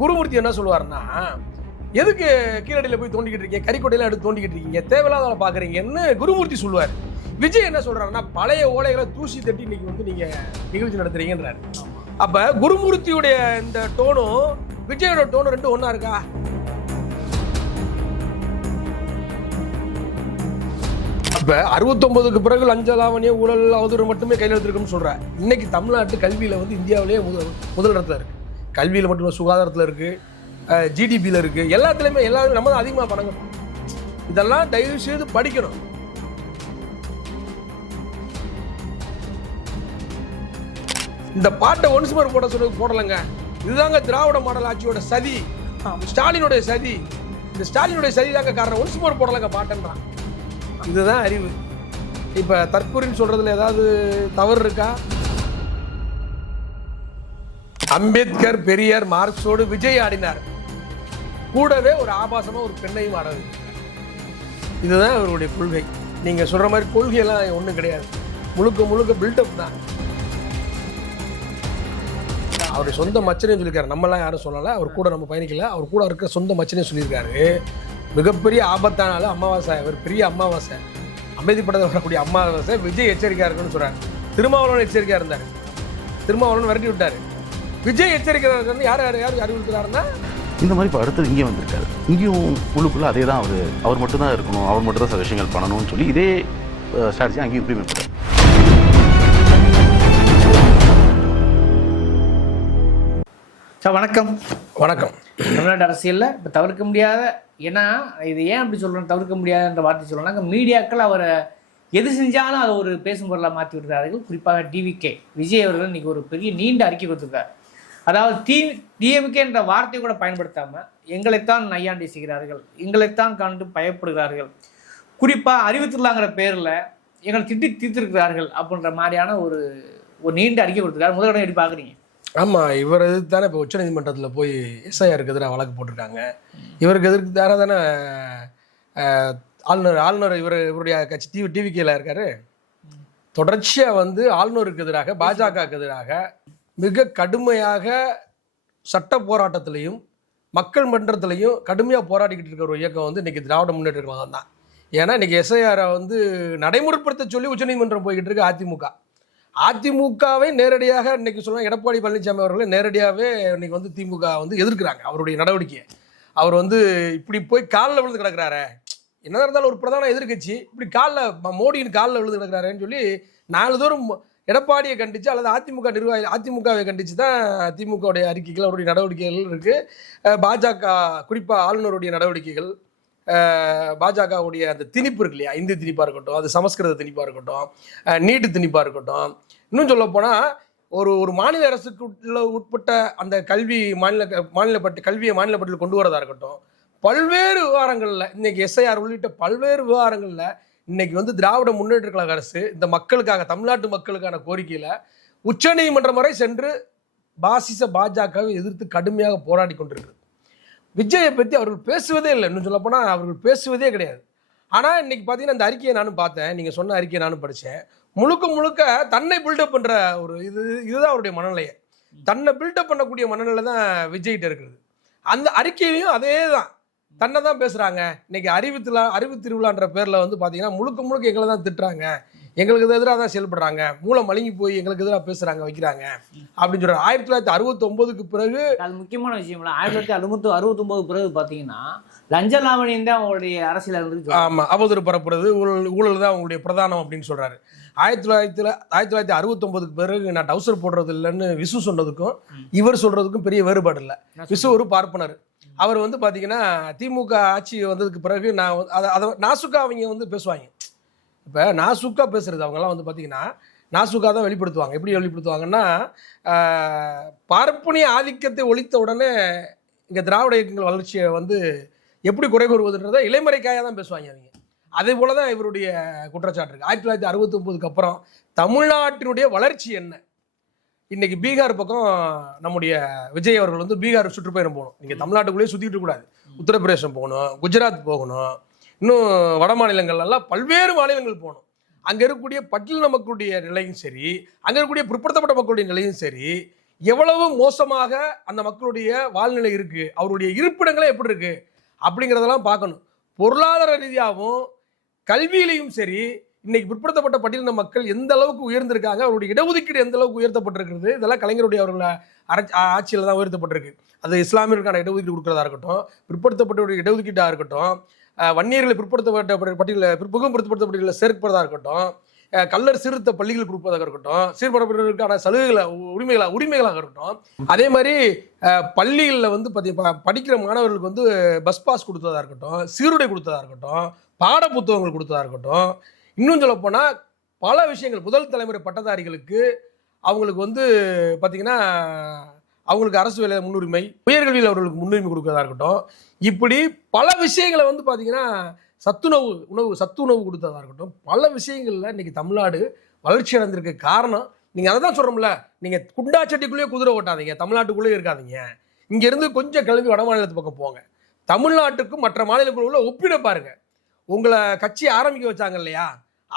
குருமூர்த்தி என்ன சொல்லுவாருன்னா எதுக்கு கீழடியில் போய் தோண்டிக்கிட்டு இருக்கீங்க? கறிக்கொட்டையில எடுத்து தோண்டிக்கிட்டு இருக்கீங்க. தேவையில்லாத பார்க்குறீங்கன்னு குருமூர்த்தி சொல்லுவார். விஜய் என்ன சொல்கிறாருன்னா பழைய ஓலைகளை தூசி தட்டி இன்னைக்கு வந்து நீங்கள் நிகழ்ச்சி நடத்துறீங்கன்றாரு. அப்போ குருமூர்த்தியுடைய இந்த டோனும் விஜயோட டோனும் ரெண்டும் ஒன்றா இருக்கா? இப்போ அறுபத்தொம்பதுக்கு பிறகு லஞ்ச லாவணியம் ஊழல் அவதூறு மட்டுமே கையில் எடுத்திருக்குன்னு சொல்கிறேன் இன்னைக்கு தமிழ்நாட்டு கல்வியில் வந்து இந்தியாவிலேயே முதல் முதல் இடத்துல இருக்கு. கல்வியில மட்டும் சுகாதாரத்துல இருக்கு ஜிடிபியில் இருக்கு. எல்லாத்துலயுமே எல்லாரும் நம்ம தான் அதிகமாக கட்டணும். இதெல்லாம் தயவு செய்து படிக்கணும். இந்த பாட்டை ஒன்சுமர் போட சொல்லி போடலைங்க. இதுதாங்க திராவிட மாடல் ஆட்சியோட சதி. ஸ்டாலினுடைய சதி. இந்த ஸ்டாலினுடைய சதி தாங்க காரணம் ஒன்சுமர் போடலைங்க பாட்டுன்றான். இதுதான் அறிவு. இப்ப தற்கூரின்னு சொல்றதுல ஏதாவது தவறு இருக்கா? அம்பேத்கர் பெரியார் மார்க்ஸோடு விஜய் ஆடினார். கூடவே ஒரு ஆபாசமா ஒரு பெண்ணையும் ஆடது இதுதான் அவருடைய கொள்கை. நீங்க சொல்ற மாதிரி கொள்கையெல்லாம் ஒன்றும் கிடையாது. முழுக்க முழுக்க பில்டப் தான். அவருடைய சொந்த மச்சனையும் சொல்லியிருக்காரு. நம்மலாம் யாரும் சொல்லலை. அவர் கூட நம்ம பயணிக்கல. அவர் கூட இருக்க சொந்த மச்சனையும் சொல்லியிருக்காரு. மிகப்பெரிய ஆபத்தானாலும் அமாவாசை. அவர் பெரிய அமாவாசை. அமைதி படத்தில் வரக்கூடிய அமாவாசை. விஜய் எச்சரிக்கையாக இருக்குன்னு சொல்கிறார் திருமாவளவன் எச்சரிக்கையாக இருந்தார். திருமாவளவன் விரட்டி விட்டார். விஜய் எச்சரிக்கையா இருக்குன்னு யார் யார் யார் அறிவுறுத்துறாருன்னா? இந்த மாதிரி இப்போ அடுத்தது இங்கே வந்திருக்காரு. இங்கேயும் உள்ளுக்குள்ளே அதே தான் அவர். அவர் மட்டும் தான் இருக்கணும். அவர் மட்டும் தான் சில விஷயங்கள் பண்ணணும்னு சொல்லி இதே ஸ்ட்ராட்டஜி அங்கேயும் இம்ப்ளிமெண்ட் பண்ணுறாரு சார் வணக்கம். வணக்கம். தமிழ்நாட்டு அரசியலில் இப்போ தவிர்க்க முடியாத ஏன்னா இது ஏன் அப்படி சொல்கிறோம் தவிர்க்க முடியாதுன்ற வார்த்தை சொல்லணும்னா மீடியாக்கள் அவரை எது செஞ்சாலும் அதை ஒரு பேசும் பொருளாக மாற்றி விடுறார்கள் குறிப்பாக டிவிகே விஜய் அவர்கள் இன்னைக்கு ஒரு பெரிய நீண்ட அறிக்கை கொடுத்துருக்காரு. அதாவது டி டிஎம்கே என்ற வார்த்தையை கூட பயன்படுத்தாமல் எங்களைத்தான் நையாண்டி செய்கிறார்கள் எங்களைத்தான் கண்டு பயப்படுகிறார்கள். குறிப்பாக அறிவித்துலாங்கிற பேரில் எங்களை திட்டி தீர்த்திருக்கிறார்கள் அப்படின்ற மாதிரியான ஒரு ஒரு நீண்ட அறிக்கை கொடுத்துருக்காரு. முதலிடம் எப்படி பார்க்குறீங்க ஆமா இவர் எதிர்த்து தானே இப்போ உச்சநீதிமன்றத்தில் போய் எஸ்ஐஆருக்கு எதிராக வழக்கு போட்டிருக்காங்க. இவருக்கு எதிர்க்கு தானே தானே ஆளுநர் ஆளுநர் இவர் இவருடைய கட்சி டிவி டிவிகேல இருக்காரு. தொடர்ச்சியா வந்து ஆளுநருக்கு எதிராக பாஜகவுக்கு எதிராக மிக கடுமையாக சட்ட போராட்டத்திலையும் மக்கள் மன்றத்திலையும் கடுமையாக போராடிக்கிட்டு இருக்கிற ஒரு இயக்கம் வந்து இன்றைக்கி திராவிட முன்னேற்ற கழகம் தான். ஏன்னா இன்றைக்கி எஸ்ஐஆரை வந்து நடைமுறைப்படுத்த சொல்லி உச்சநீதிமன்றம் போய்கிட்டு இருக்கு அதிமுக. அதிமுகவை நேரடியாக இன்றைக்கி சொல்லுவாங்க எடப்பாடி பழனிசாமி அவர்களை நேரடியாகவே இன்னைக்கு வந்து திமுக வந்து எதிர்க்கிறாங்க அவருடைய நடவடிக்கையை. அவர் வந்து இப்படி போய் காலில் விழுந்து கிடக்கிறாரு. என்னதான் இருந்தாலும் ஒரு பிரதான எதிர்கட்சி இப்படி காலில் மோடியின் காலில் விழுந்து கிடக்கிறாருன்னு சொல்லி நாலு தூரம் எடப்பாடியை கண்டிச்சு அல்லது அதிமுக நிர்வாகி அதிமுகவை கண்டிச்சு தான் திமுகவுடைய அறிக்கைகள் அவருடைய நடவடிக்கைகள் இருக்குது பாஜக குறிப்பாக ஆளுநருடைய நடவடிக்கைகள் பாஜகவுடைய அந்த திணிப்பு இருக்கு இல்லையா? இந்தி திணிப்பாக இருக்கட்டும் அது சமஸ்கிருத திணிப்பாக இருக்கட்டும் நீட்டு திணிப்பாக இருக்கட்டும். இன்னும் சொல்ல போனால் ஒரு ஒரு மாநில அரசுக்கு உள்ள உட்பட்ட அந்த கல்வி மாநில மாநிலப்பட்டு கல்வியை மாநிலப்பட்டில் கொண்டு வரதா இருக்கட்டும் பல்வேறு விவகாரங்களில் இன்னைக்கு எஸ்ஐஆர் உள்ளிட்ட பல்வேறு விவகாரங்களில் இன்னைக்கு வந்து திராவிட முன்னேற்ற கழக அரசு இந்த மக்களுக்காக தமிழ்நாட்டு மக்களுக்கான கோரிக்கையில் உச்சநீதிமன்றம் வரை சென்று பாசிச பாஜகவை எதிர்த்து கடுமையாக போராடி கொண்டிருக்கு விஜயை பற்றி அவர்கள் பேசுவதே இல்லை. இன்னும் சொல்லப்போனால் அவர்கள் பேசுவதே கிடையாது. ஆனால் இன்னைக்கு பார்த்தீங்கன்னா அந்த அறிக்கையை நானும் பார்த்தேன். நீங்கள் சொன்ன அறிக்கையை நானும் படித்தேன் முழுக்க முழுக்க தன்னை பில்டப் பண்ணுற ஒரு இது இதுதான் அவருடைய மனநிலையை. தன்னை பில்டப் பண்ணக்கூடிய மனநிலை தான் விஜய்கிட்ட இருக்கிறது அந்த அறிக்கையிலையும் அதே தான் தன்னை தான் பேசுகிறாங்க இன்னைக்கு அறிவு திருவிழா அறிவு திருவிழான்ற பேரில் வந்து பார்த்தீங்கன்னா முழுக்க முழுக்க எங்களை தான் திட்டுறாங்க. எங்களுக்கு எதிராக தான் செயல்படுறாங்க. மூளை மழுங்கி போய் எங்களுக்கு எதிராக பேசுகிறாங்க வைக்கிறாங்க. அப்படின்னு சொல்கிறாங்க ஆயிரத்தி தொள்ளாயிரத்தி அறுபத்தொம்போதுக்கு பிறகு அது முக்கியமான விஷயம் ஆயிரத்தி தொள்ளாயிரத்தி அறுபத்தி அறுபத்தொம்போது பிறகு பார்த்தீங்கன்னா லஞ்ச லாவணியம் தான் அவருடைய அரசியல் இருந்துச்சு ஆமா அவதூறு பரப்புறது ஊழல் ஊழல் தான் அவங்களுடைய பிரதானம் அப்படின்னு சொல்றாரு. ஆயிரத்தி தொள்ளாயிரத்தி ஆயிரத்தி தொள்ளாயிரத்தி அறுபத்தொன்பதுக்கு பிறகு நான் டவுசர் போடுறது இல்லைன்னு விசு சொன்னதுக்கும் இவர் சொல்றதுக்கும் பெரிய வேறுபாடு இல்லை. விசு ஒரு பார்ப்பனர். அவர் வந்து பார்த்தீங்கன்னா திமுக ஆட்சி வந்ததுக்கு பிறகு நான் அதை அதை நாசுக்கா அவங்க வந்து பேசுவாங்க. இப்போ நாசுக்கா பேசுறது அவங்கெல்லாம் வந்து பார்த்தீங்கன்னா நாசுக்கா தான் வெளிப்படுத்துவாங்க. எப்படி வெளிப்படுத்துவாங்கன்னா பார்ப்பனிய ஆதிக்கத்தை ஒழித்த உடனே இங்கே திராவிட இயக்கங்கள் வளர்ச்சியை வந்து எப்படி குறை கூறுவதுன்றதை இலைமறைக்காயாக தான் பேசுவாங்க அவங்க. அதே போல தான் இவருடைய குற்றச்சாட்டு இருக்குது ஆயிரத்தி தொள்ளாயிரத்தி அறுபத்தொம்போதுக்கு அப்புறம் தமிழ்நாட்டினுடைய வளர்ச்சி என்ன? இன்னைக்கு பீகார் பக்கம் நம்முடைய விஜய் அவர்கள் வந்து பீகார் சுற்றுப்பயணம் போகணும். நீங்கள் தமிழ்நாட்டுக்குள்ளேயே சுற்றிட்டு கூடாது உத்தரப்பிரதேசம் போகணும் குஜராத் போகணும் இன்னும் வட மாநிலங்கள் எல்லாம் பல்வேறு மாநிலங்கள் போகணும். அங்கே இருக்கக்கூடிய பட்டியலின மக்களுடைய நிலையும் சரி அங்கே இருக்கக்கூடிய பிற்படுத்தப்பட்ட மக்களுடைய நிலையும் சரி எவ்வளவு மோசமாக அந்த மக்களுடைய வாழ்நிலை இருக்கு அவருடைய இருப்பிடங்களே எப்படி இருக்கு அப்படிங்கிறதெல்லாம் பார்க்கணும். பொருளாதார ரீதியாகவும் கல்வியிலையும் சரி இன்னைக்கு பிற்படுத்தப்பட்ட பட்டியலின மக்கள் எந்த அளவுக்கு உயர்ந்திருக்காங்க அவருடைய இடஒதுக்கீடு எந்த அளவுக்கு உயர்த்தப்பட்டிருக்கிறது இதெல்லாம் கலைஞருடைய அவர்கள ஆட்சியில் தான் உயர்த்தப்பட்டிருக்கு. அது இஸ்லாமியருக்கான இடஒதுக்கீடு கொடுக்குறதா இருக்கட்டும் பிற்படுத்தப்பட்டவருடைய இடஒதுக்கீடாக இருக்கட்டும் வன்னியர்களை பிற்படுத்தப்பட்ட பட்டியலில் பிற்பகும் பிற்படுத்தப்பட்டியலில் சேர்ப்பதாக இருக்கட்டும் கல்லர் சீர்த்த பள்ளிகள் கொடுப்பதாக இருக்கட்டும் சீர்படப்பட்டவர்களுக்கான சலுகைகளை உரிமைகளாக உரிமைகளாக இருக்கட்டும். அதே மாதிரி பள்ளிகளில் வந்து பார்த்தீங்கன்னா படிக்கிற மாணவர்களுக்கு வந்து பஸ் பாஸ் கொடுத்ததாக இருக்கட்டும் சீருடை கொடுத்ததாக இருக்கட்டும் பாட புத்தகங்கள் கொடுத்ததாக இருக்கட்டும் இன்னும் சொல்லப்போனால் பல விஷயங்கள். முதல் தலைமுறை பட்டதாரிகளுக்கு அவங்களுக்கு வந்து பார்த்தீங்கன்னா அவங்களுக்கு அரசு வேலை முன்னுரிமை உயர்கல்வியில் அவர்களுக்கு முன்னுரிமை கொடுக்கறதா இருக்கட்டும். இப்படி பல விஷயங்களை வந்து பார்த்தீங்கன்னா சத்துணவு உணவு சத்துணவு கொடுத்ததாக இருக்கட்டும். பல விஷயங்களில் இன்றைக்கி தமிழ்நாடு வளர்ச்சி அடைந்திருக்க. காரணம் நீங்கள் அதை தான் சொல்கிறோம்ல நீங்கள் குண்டா செட்டிக்குள்ளேயே குதிரை ஓட்டாதீங்க. தமிழ்நாட்டுக்குள்ளேயே இருக்காதீங்க. இங்கேருந்து கொஞ்சம் கிளம்பி வட மாநிலத்து பக்கம் போங்க. தமிழ்நாட்டுக்கும் மற்ற மாநிலங்களுக்குள்ள ஒப்பிட பாருங்கள் உங்களை கட்சி ஆரம்பிக்க வச்சாங்க இல்லையா?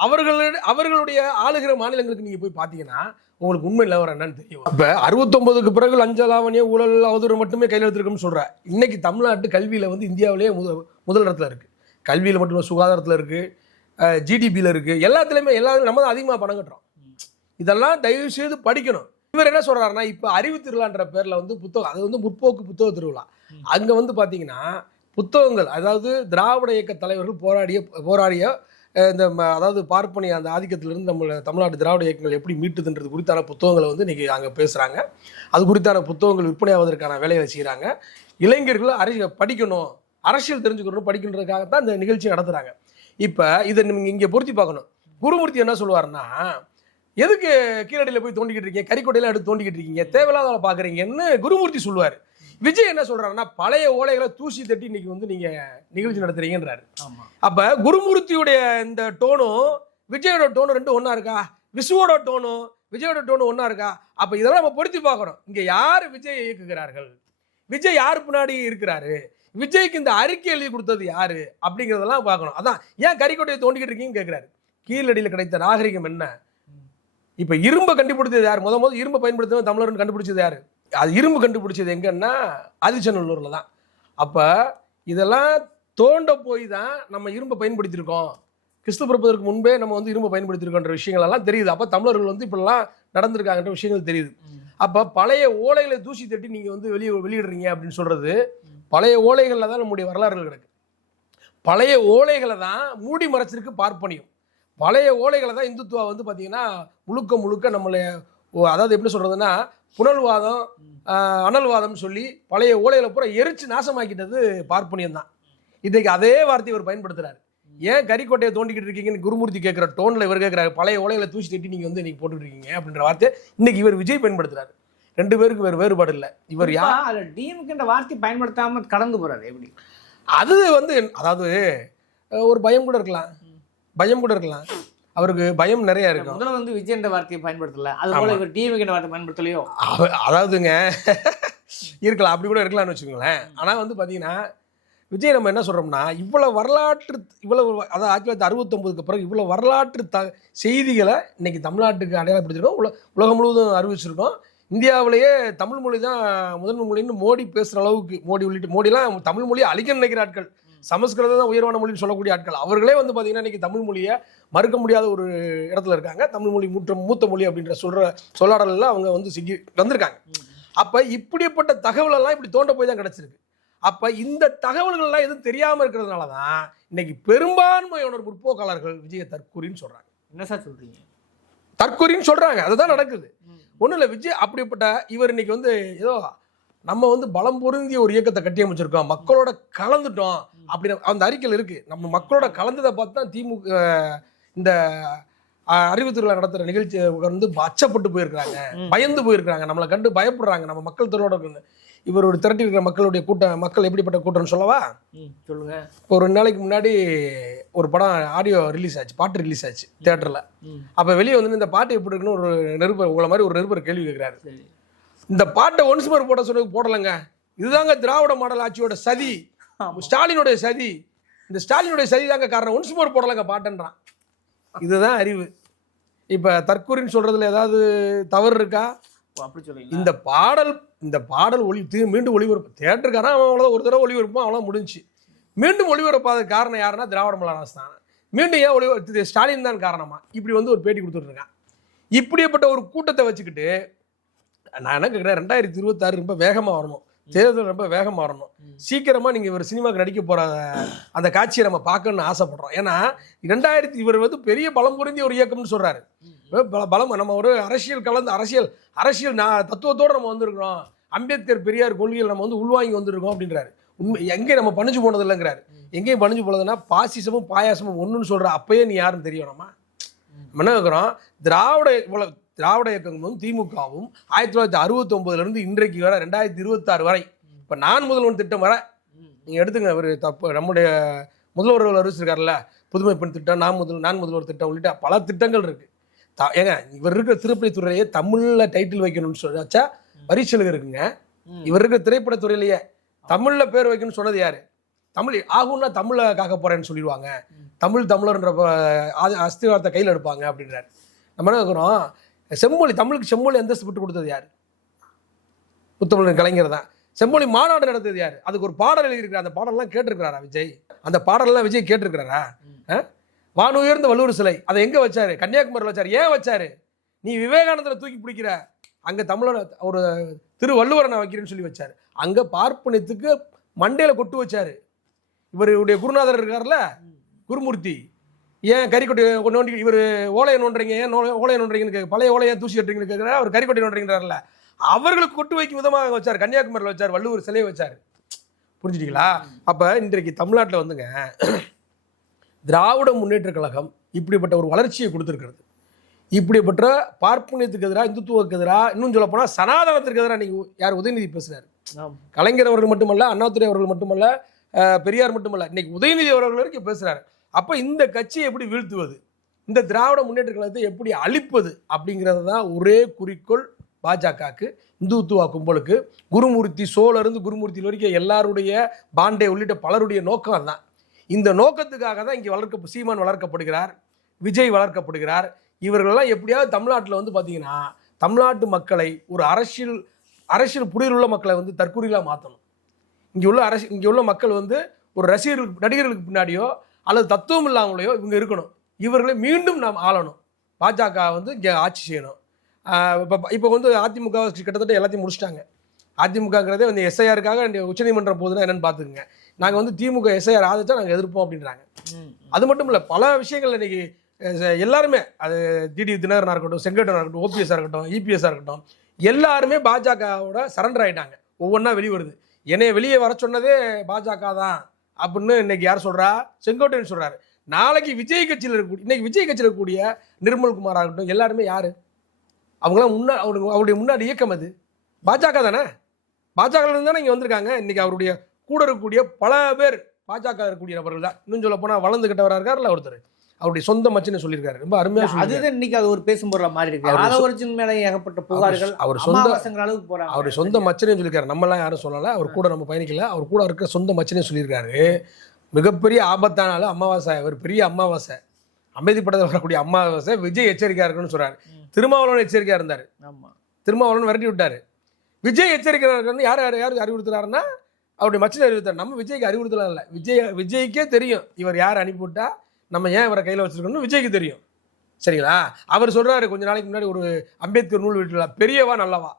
அவர்களுடைய அவர்களுடைய ஆளுகிற மாநிலங்களுக்கு நீங்கள் போய் பார்த்தீங்கன்னா உங்களுக்கு உண்மை நிலவரம் என்னன்னு தெரியும். இப்போ அறுபத்தொன்பதுக்கு பிறகு லஞ்சலாவணிய ஊழல் அவதூறு மட்டுமே கையில் எடுத்துருக்குன்னு சொல்கிறேன் இன்னைக்கு தமிழ்நாட்டு கல்வியில் வந்து இந்தியாவிலேயே முதல் முதல் இடத்துல இருக்குது கல்வியில் மட்டும் சுகாதாரத்தில் இருக்குது ஜிடிபியில் இருக்குது எல்லாத்துலேயுமே எல்லாத்துலையும் நம்ம தான் அதிகமாக பணம் கட்டுறோம். இதெல்லாம் தயவு செய்து படிக்கணும். இவர் என்ன சொல்றாருன்னா இப்போ அறிவு திருவிழான்ற பேரில் வந்து புத்தகம் அது வந்து முற்போக்கு புத்தக திருவிழா. அங்கே வந்து பார்த்தீங்கன்னா புத்தகங்கள் அதாவது திராவிட இயக்க தலைவர்கள் போராடிய போராடிய இந்த ம- அதாவது பார்ப்பனிய அந்த ஆதிக்கத்திலிருந்து நம்ம தமிழ்நாட்டு திராவிட இயக்கங்கள் எப்படி மீட்டுதுன்றது குறித்தான புத்தகங்களை வந்து இன்றைக்கி அங்கே பேசுகிறாங்க அது குறித்தான புத்தகங்கள் விற்பனையாவதற்கான வேலையை செய்கிறாங்க இளைஞர்கள் அறி படிக்கணும். அரசியல் தெரிஞ்சுக்கணும் படிக்கணுன்றதுக்காகத்தான் இந்த நிகழ்ச்சி நடத்துகிறாங்க இப்போ இதை நீங்கள் இங்கே பொருத்தி பார்க்கணும். குருமூர்த்தி என்ன சொல்லுவாருன்னா எதுக்கு கீழடியில் போய் தோண்டிக்கிட்டு இருக்கீங்க? கறிக்கொட்டையில எடுத்து தோண்டிக்கிட்டு இருக்கீங்க? தேவையில்லாத பார்க்குறீங்கன்னு குருமூர்த்தி சொல்லுவார். விஜய் என்ன சொல்றாருன்னா பழைய ஓலைகளை தூசி தட்டி இன்னைக்கு வந்து நீங்க நிகழ்ச்சி நடத்துறீங்கன்றாரு. அப்ப குருமூர்த்தியுடைய இந்த டோனும் விஜயோட டோனும் ரெண்டும் ஒண்ணா இருக்கா? விசுவோட டோனும் விஜயோட டோனும் ஒண்ணா இருக்கா? அப்ப இதெல்லாம் நம்ம பொருத்தி பார்க்கணும். இங்க யார் விஜய் இயக்குகிறார்கள்? விஜய் யார் பின்னாடி இருக்கிறாரு? விஜய்க்கு இந்த அறிக்கை எழுதி கொடுத்தது யாரு? அப்படிங்கிறதெல்லாம் பார்க்கணும். அதான் ஏன் கறிக்கொட்டையை தோண்டிக்கிட்டு இருக்கீங்கன்னு கேட்கிறாரு கீழடியில் கிடைத்த நாகரிகம் என்ன? இப்ப இரும்பை கண்டுபிடிச்சது யார்? முத முத இரும்பை பயன்படுத்தவும் தமிழர்னு கண்டுபிடிச்சது யாரு? அது இரும்பு கண்டுபிடிச்சது எங்கன்னா ஆதிச்சநல்லூரில் தான். அப்போ இதெல்லாம் தோண்ட போய் தான் நம்ம இரும்பை பயன்படுத்தியிருக்கோம். கிறிஸ்து பிறப்பதற்கு முன்பே நம்ம வந்து இரும்பை பயன்படுத்தியிருக்கோன்ற விஷயங்கள் எல்லாம் தெரியுது. அப்போ தமிழர்கள் வந்து இப்படிலாம் நடந்திருக்காங்கன்ற விஷயங்கள் தெரியுது. அப்போ பழைய ஓலைகளை தூசி தட்டி நீங்கள் வந்து வெளியே வெளியிடுறீங்க அப்படின்னு சொல்கிறது பழைய ஓலைகளில் தான் நம்முடைய வரலாறுகள் கிடக்கு. பழைய ஓலைகளை தான் மூடி மறைச்சிருக்கு பார்ப்பனியும். பழைய ஓலைகளை தான் இந்துத்துவா வந்து பார்த்திங்கன்னா முழுக்க முழுக்க நம்மளை ஓ- அதாவது எப்படி சொல்கிறதுன்னா புனல்வாதம் அனல்வாதம் சொல்லி பழைய ஓலைகளை பூரா எரிச்சு நாசமாக்கிட்டது பார்ப்பனியம் தான். இன்னைக்கு அதே வார்த்தையை இவர் பயன்படுத்துறாரு. ஏன் கறிக்கோட்டையை தோண்டிக்கிட்டு இருக்கீங்கன்னு குருமூர்த்தி கேட்குற டோன்ல இவர் கேட்குறாரு பழைய ஓலைகளை தூசி தட்டி நீங்க வந்து இன்னைக்கு போட்டுட்டு இருக்கீங்க அப்படின்ற வார்த்தையை இன்னைக்கு இவர் விஜய் பயன்படுத்துறாரு. ரெண்டு பேருக்கு வேறு வேறுபாடு இல்லை. இவர் யார்? அதுல டிஎம்கின்ற வார்த்தை பயன்படுத்தாம கடந்து போறாரு எப்படி? அது வந்து அதாவது ஒரு பயம் கூட இருக்கலாம். பயம் கூட இருக்கலாம். அவருக்கு பயம் நிறைய இருக்கும். முதல்ல வந்து விஜய் என்ற வார்த்தையை பயன்படுத்தல. அது போல. இவர் டிஎம்கே வார்த்தை பயன்படுத்தலையோ? அதாவதுங்க இருக்கலாம். அப்படி கூட இருக்கலாம்னு வச்சுக்கோங்களேன். ஆனால் வந்து பார்த்தீங்கன்னா விஜய் நம்ம என்ன சொல்கிறோம்னா இவ்வளோ வரலாற்று இவ்வளவு அதாவது ஆயிரத்தி தொள்ளாயிரத்தி அறுபத்தொம்பதுக்கு பிறகு இவ்வளோ வரலாற்று த செய்திகளை இன்னைக்கு தமிழ்நாட்டுக்கு அடையாளப்படுத்திருக்கோம். உல உலகம் முழுவதும் அறிவிச்சிருக்கோம். இந்தியாவிலேயே தமிழ் மொழி தான் முதன்மை மொழின்னு மோடி பேசுகிற அளவுக்கு மோடி உள்ளிட்டு மோடிலாம் தமிழ் மொழியை அழிக்க நினைக்கிற ஆட்கள் சமஸ்கிருதம் தான் உயர்வான மொழின்னு சொல்லக்கூடிய ஆட்கள். அவர்களே வந்து பார்த்தீங்கன்னா இன்னைக்கு தமிழ் மொழியை மறுக்க முடியாத ஒரு இடத்துல இருக்காங்க. தமிழ் மொழி மூத்த மூத்த மொழி அப்படின்ற சொல்கிற சொல்லாடலில் அவங்க வந்து சிக்கி வந்திருக்காங்க. அப்போ இப்படிப்பட்ட தகவல் எல்லாம் இப்படி தோண்ட போய் தான் கிடச்சிருக்கு. அப்போ இந்த தகவல்கள்லாம் எதுவும் தெரியாமல் இருக்கிறதுனால தான் இன்னைக்கு பெரும்பான்மையான முற்போக்காளர்கள் விஜய தற்கூரின்னு சொல்கிறாங்க என்ன சார் சொல்றீங்க? தற்கொலைன்னு சொல்றாங்க. அதுதான் நடக்குது. ஒன்றும் இல்லை விஜய் அப்படிப்பட்ட இவர் இன்னைக்கு வந்து ஏதோ நம்ம வந்து பலம் பொருந்திய ஒரு இயக்கத்தை கட்டி அமைச்சிருக்கோம். மக்களோட கலந்துட்டோம். அப்படின்னு அந்த அறிக்கையில் இருக்கு. நம்ம மக்களோட கலந்ததை பார்த்து தான் திமுக இந்த அஹ், அறிவு திருவிழா நடத்துகிற நிகழ்ச்சி வந்து அச்சப்பட்டு போயிருக்கிறாங்க. பயந்து போயிருக்கிறாங்க. நம்மளை கண்டு பயப்படுறாங்க. நம்ம மக்கள் தொழிலோட இருக்குன்னு. இவர் ஒரு திரட்டி இருக்கிற மக்களுடைய கூட்டம் மக்கள் எப்படிப்பட்ட கூட்டம்னு சொல்லவா? சொல்லுங்க. ஒரு ரெண்டு நாளைக்கு முன்னாடி ஒரு படம் ஆடியோ ரிலீஸ் ஆச்சு. பாட்டு ரிலீஸ் ஆச்சு தேட்டரில் அப்போ வெளியே வந்து இந்த பாட்டு எப்படி இருக்குன்னு ஒரு நிருபர் உங்களை மாதிரி ஒரு நிருபர் கேள்வி கேட்குறாரு இந்த பாட்டை ஒன்சுமர் போட சொன்னது போடலைங்க. இதுதாங்க திராவிட மாடல் ஆட்சியோட சதி. ஸ்டாலினுடைய சதி. இந்த ஸ்டாலினுடைய சதி தாங்க காரணம் ஒன்சுமர் போடலைங்க பாட்டுன்றான். இதுதான் அறிவு. இப்போ தற்கூரின்னு சொல்றதுல ஏதாவது தவறு இருக்கா? அப்படி சொல்றீங்களா? இந்த பாடல் இந்த பாடல் ஒளி மீண்டும் ஒளிபரப்பு. தேட்டருக்காரன் அவன் அவ்வளோ ஒரு தடவை ஒளிபரப்பான் அவ்வளோ முடிஞ்சுச்சு. மீண்டும் ஒளிபரப்பாததுக்கு காரணம் யாருன்னா திராவிட அரசு தான். மீண்டும் ஏன் ஒளி திரு ஸ்டாலின் தான் காரணமா? இப்படி வந்து ஒரு பேட்டி கொடுத்துட்டு இருக்கான். இப்படிப்பட்ட ஒரு கூட்டத்தை வச்சுக்கிட்டு நான் என்ன கேட்குறேன் ரெண்டாயிரத்தி இருபத்தாறு ரொம்ப வேகமாக வரணும். தேர்தல் ரொம்ப வேகமாக வரணும் சீக்கிரமாக நீங்கள் இவர் சினிமாவுக்கு நடிக்க போகிற அந்த காட்சியை நம்ம பார்க்கணும்னு ஆசைப்படுறோம். ஏன்னா ரெண்டாயிரத்தி இவர் வந்து பெரிய பலம் புரிந்திய ஒரு இயக்கம்னு சொல்கிறாரு பல பலம் நம்ம ஒரு அரசியல் கலந்து அரசியல் அரசியல் நான் தத்துவத்தோடு நம்ம வந்திருக்கிறோம். அம்பேத்கர் பெரியார் கொள்கையில் நம்ம வந்து உள்வாங்கி வந்திருக்கோம் அப்படின்றாரு. உண்மை எங்கேயும் நம்ம பணிஞ்சு போனது இல்லைங்கிறாரு எங்கேயும் பணிஞ்சு போனதுன்னா பாசிசமும் பாயாசமும் ஒன்றுன்னு சொல்கிற அப்பயே நீ யாருன்னு தெரியும் நம்ம? என்ன கேட்குறோம் திராவிட இவ்வளோ திராவிட இயக்கங்களும் திமுகவும் ஆயிரத்தி தொள்ளாயிரத்தி அறுபத்தொம்போதுலேருந்து இன்றைக்கு வரை ரெண்டாயிரத்தி இருபத்தாறு வரை. இப்போ நான் முதல்வன் திட்டம் வரை நீங்கள் எடுத்துங்க ஒரு தப்பு. நம்முடைய முதல்வர்கள் அறிவிச்சிருக்காருல்ல புதுமை பெண் திட்டம் நான் முதல் நான் முதல்வர் திட்டம் உள்ளிட்ட பல திட்டங்கள் இருக்கு. த ஏங்க இவர் இருக்கிற திருப்பதி துறையே தமிழில் டைட்டில் வைக்கணும்னு சொல்லி வச்சா பரிசலுக்கு இருக்குங்க. இவர் இருக்கிற திரைப்படத்துறையிலேயே தமிழில் பேர் வைக்கணும்னு சொன்னது யாரு? தமிழ் ஆகும்னா தமிழை காக்க போறேன்னு சொல்லிடுவாங்க. தமிழ் தமிழர்ன்ற அஸ்திவாரத்தை கையில் எடுப்பாங்க அப்படின்றாரு. நம்ம என்ன இருக்கிறோம் செம்மொழி தமிழுக்கு செம்மொழி அந்தஸ்து விட்டு கொடுத்தது யார்? புத்தமிழ் கலைஞர் தான். செம்மொழி மாநாடு நடந்தது யார்? அதுக்கு ஒரு பாடல் எழுதியிருக்கிறார். அந்த பாடல்லாம் கேட்டிருக்கிறாரா விஜய்? அந்த பாடல்லாம் விஜய் கேட்டிருக்கிறாரா? ஆ? வானுயர்ந்த வல்லூர் சிலை. அதை எங்கே வச்சாரு? கன்னியாகுமரியில் வச்சார். ஏன் வச்சாரு? நீ விவேகானந்தரை தூக்கி பிடிக்கிற. அங்கே தமிழோட ஒரு திருவள்ளுவரை நான் வைக்கிறேன்னு சொல்லி வச்சார். அங்கே பார்ப்பனத்துக்கு மண்டையில் கொட்டு வச்சார். இவருடைய குருநாதர் இருக்கார்ல? குருமூர்த்தி. ஏன் கறிக்கொட்டை நோண்டி இவர் ஓலையை நோண்டுறீங்க? ஏன் ஓலையை நோண்டுறீங்கன்னு பழைய ஓலையை தூசி கட்டுறீங்கன்னு கேட்குறாரு அவர் கறிக்கொட்டை நோண்டுறீங்கிறார்ல அவர்களுக்கு கொட்டு வைக்கும் விதமாக வச்சார். கன்னியாகுமரியில் வச்சார். வள்ளுவர் சிலையை வச்சார். புரிஞ்சுட்டீங்களா? அப்போ இன்றைக்கு தமிழ்நாட்டில் வந்துங்க திராவிட முன்னேற்ற கழகம் இப்படிப்பட்ட ஒரு வளர்ச்சியை கொடுத்துருக்கிறது. இப்படிப்பட்ட பார்ப்பனியத்துக்கு எதிராக இந்துத்துவுக்கு எதிராக இன்னும் சொல்ல போனால் சனாதனத்திற்கு எதிராக நீங்கள் யார் உதயநிதி பேசுகிறார். கலைஞர் அவர்கள் மட்டுமல்ல அண்ணாதுரை அவர்கள் மட்டுமல்ல பெரியார் மட்டுமல்ல இன்னைக்கு உதயநிதி அவர்கள் வரைக்கும் பேசுறாரு. அப்போ இந்த கட்சியை எப்படி வீழ்த்துவது? இந்த திராவிட முன்னேற்ற கழகத்தை எப்படி அழிப்பது? அப்படிங்கிறது தான் ஒரே குறிக்கோள் பாஜகவுக்கு இந்துத்துவா கும்பலுக்கு. குருமூர்த்தி சோழருந்து குருமூர்த்தியில் குருமூர்த்தி வரைக்கும் எல்லாருடைய பாண்டே உள்ளிட்ட பலருடைய நோக்கம் தான் இந்த நோக்கத்துக்காக தான் இங்கே வளர்க்க சீமான் வளர்க்கப்படுகிறார் விஜய் வளர்க்கப்படுகிறார். இவர்களெல்லாம் எப்படியாவது தமிழ்நாட்டில் வந்து பார்த்தீங்கன்னா தமிழ்நாட்டு மக்களை ஒரு அரசியல் அரசியல் புரிதல் உள்ள மக்களை வந்து தற்கொலையாக மாற்றணும் இங்கே உள்ள அரசு இங்கே உள்ள மக்கள் வந்து ஒரு ரசிகர்களுக்கு நடிகர்களுக்கு பின்னாடியோ அல்லது தத்துவம் இல்லாமலையோ இவங்க இருக்கணும். இவர்களை மீண்டும் நாம் ஆளணும். பாஜக வந்து இங்கே ஆட்சி செய்யணும். இப்போ இப்போ வந்து அதிமுக கிட்டத்தட்ட எல்லாத்தையும் முடிச்சிட்டாங்க. அதிமுகங்கிறதே வந்து எஸ்ஐஆருக்காக உச்சநீதிமன்றம் போதுன்னா என்னன்னு பார்த்துக்குங்க. நாங்கள் வந்து திமுக எஸ்ஐஆர் ஆதரிச்சா நாங்கள் எதிர்ப்போம் அப்படின்றாங்க. அது மட்டும் இல்லை பல விஷயங்கள் இன்னைக்கு அஹ், எல்லாருமே அது டிடி தினகரனாக இருக்கட்டும் செங்கோட்டனாக இருக்கட்டும் ஓபிஎஸ்ஸாக இருக்கட்டும் இபிஎஸ்ஸாக இருக்கட்டும் எல்லாருமே பாஜகவோட சரண்டர் ஆயிட்டாங்க. ஒவ்வொன்றா வெளி வருது என்னைய வெளியே வர சொன்னதே பாஜக தான். அப்படின்னு இன்னைக்கு யார் சொல்றா? செங்கோட்டையன் சொல்றாரு. நாளைக்கு விஜய் கட்சியில் இருக்கக்கூடிய இன்னைக்கு விஜய் கட்சியில் இருக்கக்கூடிய நிர்மல் குமார் ஆகட்டும் எல்லாருமே யாரு? அவங்களாம் முன்னா அவருக்கு அவருடைய முன்னாடி இயக்கம் அது. பாஜக தானே? பாஜக தானே இங்கே வந்திருக்காங்க. இன்னைக்கு அவருடைய கூட இருக்கக்கூடிய பல பேர் பாஜக இருக்கக்கூடிய நபர்கள் தான். இன்னும் சொல்ல போனால் வளர்ந்துகிட்டவராக இருக்கார்ல ஒருத்தர். அவருடைய சொந்த மச்சுன்னு சொல்லியிருக்காரு. ரொம்ப அருமையாக அதுதான் இன்னைக்கு அது ஒரு பேசும் பொருளா மாறி இருக்கு ஆதவர்ஜின் மேல ஏகப்பட்ட புகார்கள் அவர் சொந்த அளவுக்கு போறாங்க. அவர் சொந்த மச்சனே சொல்லியிருக்காரு. நம்மலாம் யாரும் சொல்லலை. அவர் கூட நம்ம பயணிக்கல. அவர் கூட இருக்கிற சொந்த மச்சனே சொல்லியிருக்காரு. மிகப்பெரிய ஆபத்தான ஆளு அமாவாசை அவர் பெரிய அமாவாசை. அமைதி படத்தில் வரக்கூடிய அமாவாசை விஜய் எச்சரிக்கையா இருக்குன்னு சொல்றாரு. திருமாவளவன் எச்சரிக்கையா இருந்தார். ஆமா. திருமாவளவன் விரட்டி விட்டாரு. விஜய் எச்சரிக்கையா இருக்குன்னு யார் யார் யார் அறிவுறுத்துறாருன்னா அவருடைய மச்சனை அறிவுறுத்தார் நம்ம விஜய்க்கு அறிவுறுத்தலாம் இல்லை. விஜய் விஜய்க்கே தெரியும். இவர் யார் அனுப்பிவிட்டா நம்ம ஏன் இவரை கையில் வச்சுருக்கோம்னு விஜய்க்கு தெரியும். சரிங்களா? அவர் சொல்கிறாரு கொஞ்ச நாளைக்கு முன்னாடி ஒரு அம்பேத்கர் நூல் வீட்டில் பெரியவா நல்லவா?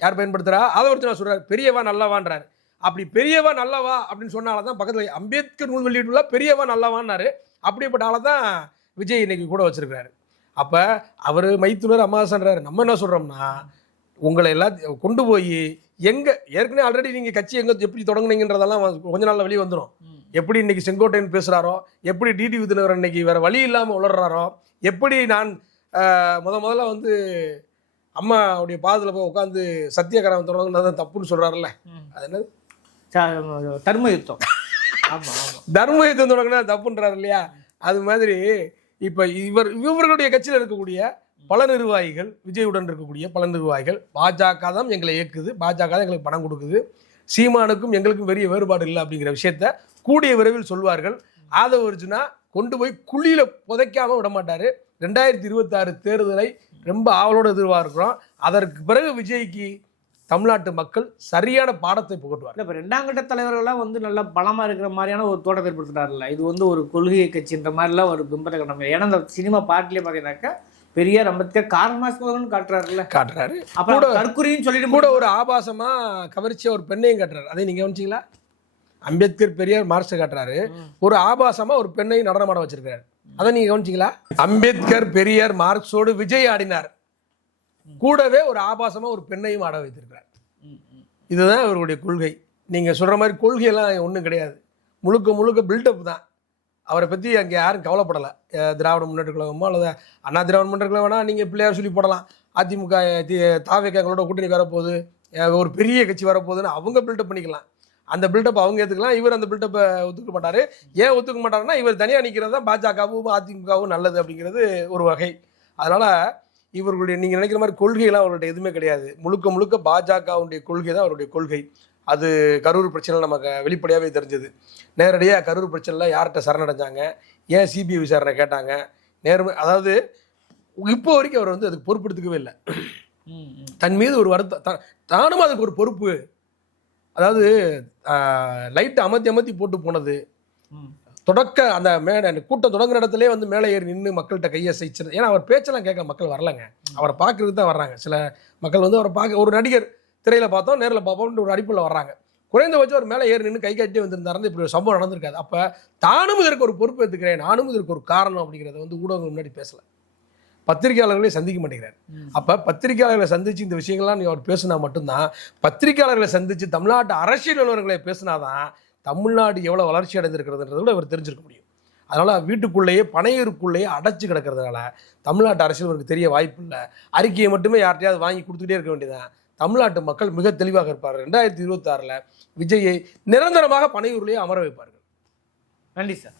யார் பயன்படுத்துகிறா அதை ஒருத்தர் நான் பெரியவா நல்லவான்றாரு. அப்படி பெரியவா நல்லவா அப்படின்னு சொன்னால தான் பக்கத்தில் அம்பேத்கர் நூல் வெளியிட்டுள்ள பெரியவா நல்லவான்னாரு. அப்படிப்பட்ட ஆளை தான் விஜய் இன்னைக்கு கூட வச்சிருக்காரு அப்போ அவர் மைத்துனர் அம்மாசன்றாரு. நம்ம என்ன சொல்கிறோம்னா உங்களை எல்லாத்தையும் கொண்டு போய் எங்கே ஏற்கனவே ஆல்ரெடி நீங்கள் கட்சி எங்கே எப்படி தொடங்குனீங்கன்றதெல்லாம் கொஞ்ச நாளில் வெளியே வந்துடும் எப்படி இன்னைக்கு செங்கோட்டையன் பேசுறாரோ எப்படி டிடி விதினவர் இன்னைக்கு வேற வழி இல்லாம உளறாரோ எப்படி நான் முத முதல்ல வந்து அம்மாவுடைய பாதத்தில் போய் உட்காந்து சத்தியகரம் தொடங்கினது தப்புன்னு சொல்றாருல்ல. ம். அது என்னது? ச- தர்ம யுத்தம். தர்ம யுத்தம் தொடங்கினா தப்புன்றாரு இல்லையா? அது மாதிரி இப்போ இவர் இவர்களுடைய கட்சியில் இருக்கக்கூடிய பல நிர்வாகிகள் விஜயுடன் இருக்கக்கூடிய பல நிர்வாகிகள் பாஜக தான் எங்களை இயக்குது பாஜக தான் எங்களுக்கு பணம் கொடுக்குது. சீமானுக்கும் எங்களுக்கும் பெரிய வேறுபாடு இல்லை அப்படிங்கிற விஷயத்த கூடிய விரைவில் சொல்வார்கள். ஆதவ அர்ஜுனா கொண்டு போய் குழியில் புதைக்காமல் விட மாட்டார். ரெண்டாயிரத்தி இருபத்தாறு தேர்தலை ரொம்ப ஆவலோடு எதிர்பார்க்கிறோம். அதற்கு பிறகு விஜய்க்கு தமிழ்நாட்டு மக்கள் சரியான பாடத்தை புகட்டுவார். இல்லை இப்போ ரெண்டாம் கட்ட தலைவர்கள்லாம் வந்து நல்லா பலமாக இருக்கிற மாதிரியான ஒரு தோட்டத்தை ஏற்படுத்தினார்ல. இது வந்து ஒரு கொள்கை கட்சின்ற மாதிரிலாம் ஒரு பிம்பத்தை கட்ட ஏன்னா இந்த சினிமா பாட்டிலே பார்த்தீங்கன்னாக்கா பெரியார் அம்பேத்கர் கார்ல் மார்க்ஸ் காட்டுறாருல்ல. காட்டுறாரு. அப்புறம் தற்கொலையும் சொல்லிட்டு கூட ஒரு ஆபாசமா கவர்ச்சியா ஒரு பெண்ணையும் காட்டுறாரு. அதை நீங்க கவனிச்சீங்களா? அம்பேத்கர் பெரியார் மார்க்ஸை காட்டுறாரு. ஒரு ஆபாசமா ஒரு பெண்ணையும் நடனமாட வச்சிருக்காரு அதை நீங்க கவனிச்சீங்களா? அம்பேத்கர் பெரியார் மார்க்ஸோடு விஜய் ஆடினார். கூடவே ஒரு ஆபாசமா ஒரு பெண்ணையும் ஆட வைத்திருக்கிறார். இதுதான் இவருடைய கொள்கை. நீங்க சொல்ற மாதிரி கொள்கையெல்லாம் ஒன்றும் கிடையாது. முழுக்க முழுக்க பில்டப் தான். அவரை பற்றி அங்கே யாரும் கவலைப்படலை. திராவிட முன்னேற்ற கழகமோ அல்லது அண்ணா திராவிட முன்னேற்ற கழகம் நீங்கள் பிள்ளையார் சொல்லி போடலாம். அதிமுக தாவேக்காங்களோட கூட்டணி வரப்போகுது. ஒரு பெரிய கட்சி வரப்போகுதுன்னு அவங்க பில்டப் பண்ணிக்கலாம். அந்த பில்டப் அவங்க ஏற்றுக்கலாம் இவர் அந்த பில்டப்பை ஒத்துக்க மாட்டார். ஏன் ஒத்துக்க மாட்டாருன்னா இவர் தனியாக நிற்கிறது தான் பாஜகவும் அதிமுகவும் நல்லது அப்படிங்கிறது ஒரு வகை. அதனால் இவர்களுடைய நீங்கள் நினைக்கிற மாதிரி கொள்கைலாம் அவருடைய எதுவுமே கிடையாது. முழுக்க முழுக்க பாஜகவுடைய கொள்கை தான் அவருடைய கொள்கை. அது கரூர் பிரச்சனை நமக்கு வெளிப்படையாகவே தெரிஞ்சது. நேரடியாக கரூர் பிரச்சனையில் யார்கிட்ட சரணடைஞ்சாங்க? ஏன் சிபிஐ விசாரணை கேட்டாங்க? நேர்மை அதாவது இப்போ வரைக்கும் அவர் வந்து அதுக்கு பொறுப்பெடுத்துக்கவே இல்லை. தன் மீது ஒரு வருத்தம் த- தானும் அதுக்கு ஒரு பொறுப்பு. அதாவது லைட்டை அமர்த்தி அமர்த்தி போட்டு போனது. தொடக்க அந்த மேடை கூட்டம் தொடங்குற இடத்துலயே வந்து மேலே ஏறி நின்று மக்கள்கிட்ட கையை செய்ச்சு ஏன்னா அவர் பேச்செல்லாம் கேட்க மக்கள் வரலங்க. அவரை பார்க்கறதுக்கு தான் வர்றாங்க. சில மக்கள் வந்து அவரை பார்க்க ஒரு நடிகர் திரையில பார்த்தோம் நேரில் பார்ப்போம்னு ஒரு அடிப்பில் வர்றாங்க. குறைந்தபட்சம் ஒரு மேலே ஏறி நின்று கை கட்டி வந்திருந்தாருன்னு இப்படி ஒரு சம்பவம் நடந்திருக்காது. அப்போ தானும் இதற்கு ஒரு பொறுப்பு எடுத்துக்கிறேன் நானும் இதற்கு ஒரு காரணம் அப்படிங்கிறத வந்து ஊடகங்கள் முன்னாடி பேசல. பத்திரிகையாளர்களே சந்திக்க மாட்டேங்கிறார். அப்ப பத்திரிகையாளர்களை சந்திச்சு இந்த விஷயங்கள்லாம் நீ அவர் பேசினா மட்டும்தான் பத்திரிகையாளர்களை சந்திச்சு தமிழ்நாட்டு அரசியல் நிலவரங்களை பேசினாதான் தமிழ்நாடு எவ்வளவு வளர்ச்சி அடைந்திருக்கிறதுன்றத கூட இவர் தெரிஞ்சிருக்க முடியும். அதனால வீட்டுக்குள்ளேயே பனையூருக்குள்ளேயே அடைச்சு கிடக்கிறதுனால தமிழ்நாட்டு அரசியல் இவருக்கு தெரிய வாய்ப்பு இல்லை. அறிக்கையை மட்டுமே யார்ட்டையாவது வாங்கி கொடுத்துக்கிட்டே இருக்க வேண்டியதான் தமிழ்நாட்டு மக்கள் மிக தெளிவாக இருப்பார்கள். ரெண்டாயிரத்தி இருபத்தாறில் விஜயை நிரந்தரமாக பனையூர்லேயே அமர வைப்பார்கள். நன்றி சார்.